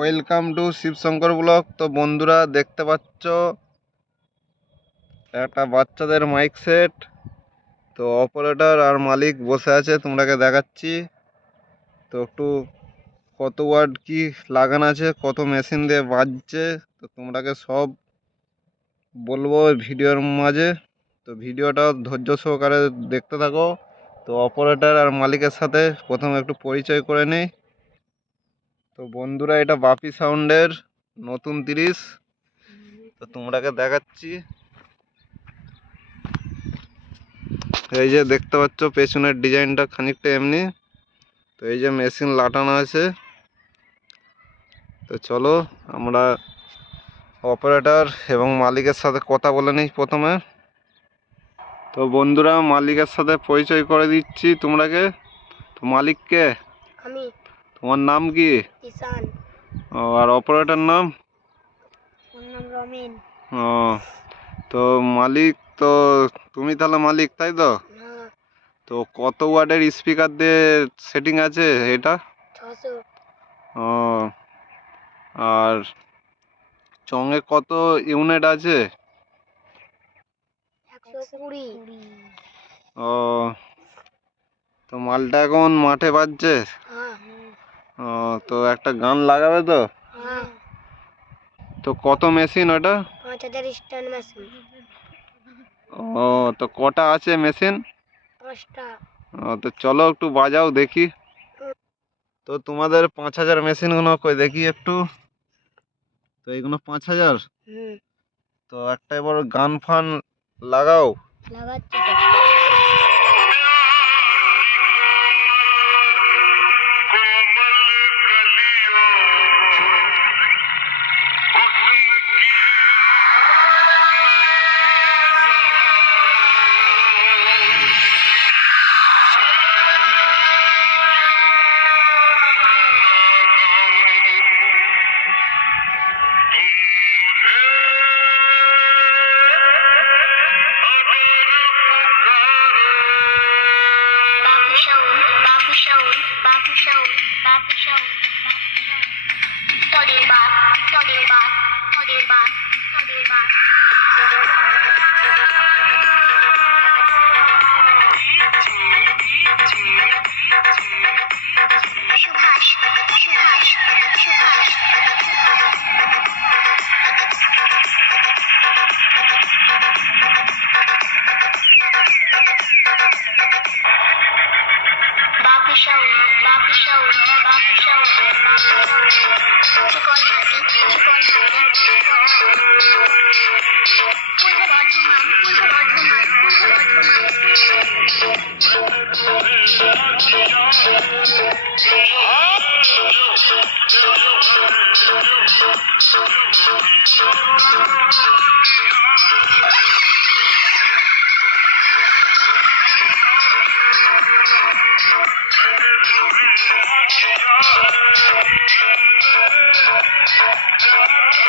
Welcome to Shibshankar blog তো বন্ধুরা, দেখতে পাচ্ছ? একটা বাচ্চাদের মাইক সেট তো অপারেটর আর মালিক বসে আছে তোমরাকে দেখাচ্ছি। তো একটু কত ওয়ার্ড কি লাগানো আছে, কত মেশিন দিয়ে বাজছে, তো তোমরাকে সব বলব ভিডিওর মাঝে। তো ভিডিওটা ধৈর্য সহকারে দেখতে থাকো। তো অপারেটর আর মালিকের সাথে প্রথমে একটু পরিচয় করে নিই। তো বন্ধুরা, এটা বাপি সাউন্ডের নতুন তিরিশ। তো তোমরাকে দেখাচ্ছি। এই যে দেখতে পাচ্ছ, পেছনের ডিজাইনটা খানিকটা এমনি। তো এই যে মেশিন লাটানো আছে। তো চলো, আমরা অপারেটর এবং মালিকের সাথে কথা বলে নিই প্রথমে। তো বন্ধুরা, মালিকের সাথে পরিচয় করে দিচ্ছি তোমরাকে। তো মালিককে আমি। তোমার নাম কি? কিষান। ও, আর অপারেটর নাম? ওর নাম রমিন। ও তো মালিক তো তুমি তাহলে মালিক তাই তো? হ্যাঁ। তো কত ওয়ার্ডের স্পিকার দিয়ে সেটিং আছে এটা? ও আর চঙে কত ইউনিট আছে? ও তো মালটা এখন মাঠে বাজছে? ও তো একটা গান লাগাবে তো? হ্যাঁ। তো কত মেশিন ওটা? ও তো কটা আছে মেশিন? ও তো চলো একটু বাজাও দেখি। তো তোমাদের পাঁচ হাজার মেশিনগুলো কই দেখি একটু। তো এইগুলো পাঁচ হাজার? তো একটা এবার গান ফান লাগাও। লাগাচ্ছি Papi Show, Papi Show, Papi Show. Todil ba, todil ba, todil ba. बापू शव बापू शव चिकोन हाथी चिकोन हाथी पूर्व रोज विमान पूर्व रोज विमान पूर्व रोज विमान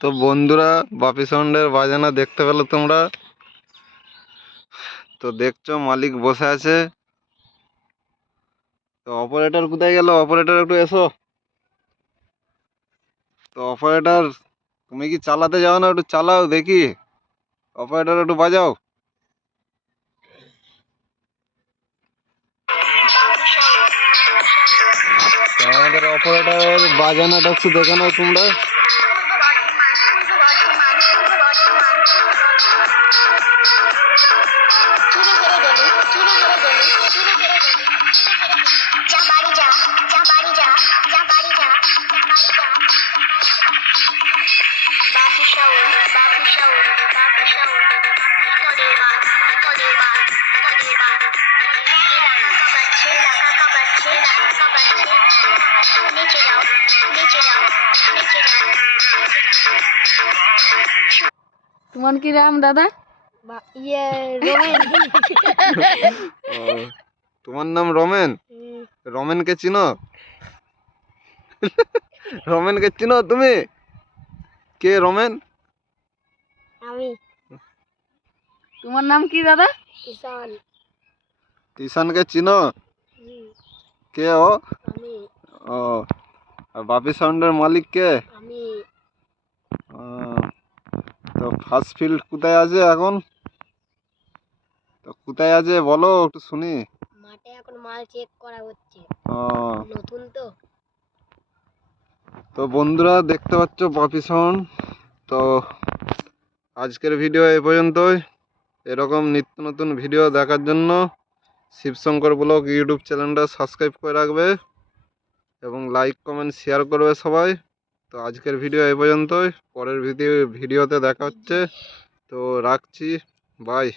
তো বন্ধুরা, বাপি সাউন্ডের বাজানা দেখতে পেলে তোমরা। তো দেখছ, মালিক বসে আছে। তো অপারেটর কোথায় গেল? অপারেটর একটু এসো। তো অপারেটর তুমি কি চালাতে যাও না? একটু চালাও দেখি। অপারেটর একটু বাজাও। আমাদের অপারেটর বাজানাটা একটু দেখে নাও তোমরা। তোমার কি নাম দাদা? ইয়ে রোমেন। তোমার নাম রমেন? হুম, রমেনকে চিনো? রমেনকে চিনো তুমি? কে রমেন? আমি। তোমার নাম কি দাদা? কিষান ঈশানকে চিনো? কে ও? আমি। ও আর বাপি সাউন্ডের মালিক কে? আমি। ও, তো ফার্স্ট ফিল্ড কোথায় আছে এখন? তো কোথায় আছে বলো একটু শুনি। মাঠে এখন মাল চেক করা হচ্ছে। ও। নতুন তো। তো বন্ধুরা দেখতে পাচ্ছ বাপি সাউন্ড। তো আজকের ভিডিও এ পর্যন্তই। এরকম নিত্য নতুন ভিডিও দেখার জন্য শিবশঙ্কর ব্লগ ইউটিউব চ্যানেলটা সাবস্ক্রাইব করে রাখবে এবং লাইক, কমেন্ট, শেয়ার করবে সবাই। তো আজকের ভিডিও এ পর্যন্তই। পরের ভিডিও, ভিডিওতে দেখা হচ্ছে। তো রাখছি। বাই।